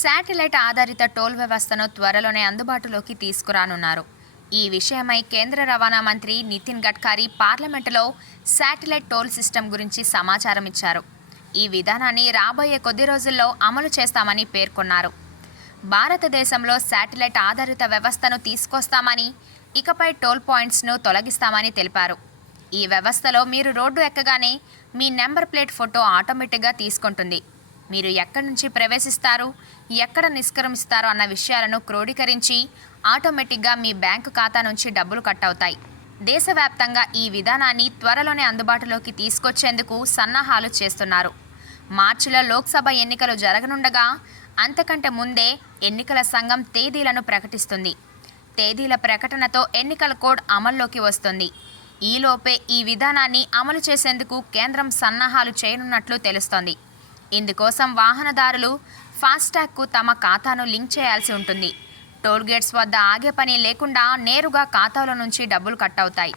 Satellite ఆధారిత toll వ్యవస్థను త్వరలోనే అందుబాటులోకి తీసుకురానున్నారు. ఈ విషయమై కేంద్ర రవాణా మంత్రి నితిన్ గడ్కరీ పార్లమెంటులో శాటిలైట్ టోల్ సిస్టమ్ గురించి సమాచారం ఇచ్చారు. ఈ విధానాన్ని రాబోయే కొద్ది రోజుల్లో అమలు చేస్తామని పేర్కొన్నారు. భారతదేశంలో శాటిలైట్ ఆధారిత వ్యవస్థను తీసుకొస్తామని, ఇకపై టోల్ పాయింట్స్ను తొలగిస్తామని తెలిపారు. ఈ వ్యవస్థలో మీరు రోడ్డు ఎక్కగానే మీ నెంబర్ ప్లేట్ ఫోటో ఆటోమేటిక్గా తీసుకుంటుంది. మీరు ఎక్కడి నుంచి ప్రవేశిస్తారు, ఎక్కడ నిష్క్రమిస్తారో అన్న విషయాలను క్రోడీకరించి ఆటోమేటిక్గా మీ బ్యాంకు ఖాతా నుంచి డబ్బులు కట్ అవుతాయి. దేశవ్యాప్తంగా ఈ విధానాన్ని త్వరలోనే అందుబాటులోకి తీసుకొచ్చేందుకు సన్నాహాలు చేస్తున్నారు. మార్చిలో లోక్సభ ఎన్నికలు జరగనుండగా అంతకంటే ముందే ఎన్నికల సంఘం తేదీలను ప్రకటిస్తుంది. తేదీల ప్రకటనతో ఎన్నికల కోడ్ అమల్లోకి వస్తుంది. ఈలోపే ఈ విధానాన్ని అమలు చేసేందుకు కేంద్రం సన్నాహాలు చేయనున్నట్లు తెలుస్తోంది. ఇందుకోసం వాహనదారులు ఫాస్టాగ్కు తమ ఖాతాను లింక్ చేయాల్సి ఉంటుంది. టోల్ గేట్స్ వద్ద ఆగే పని లేకుండా నేరుగా ఖాతాలో నుంచి డబ్బులు కట్ అవుతాయి.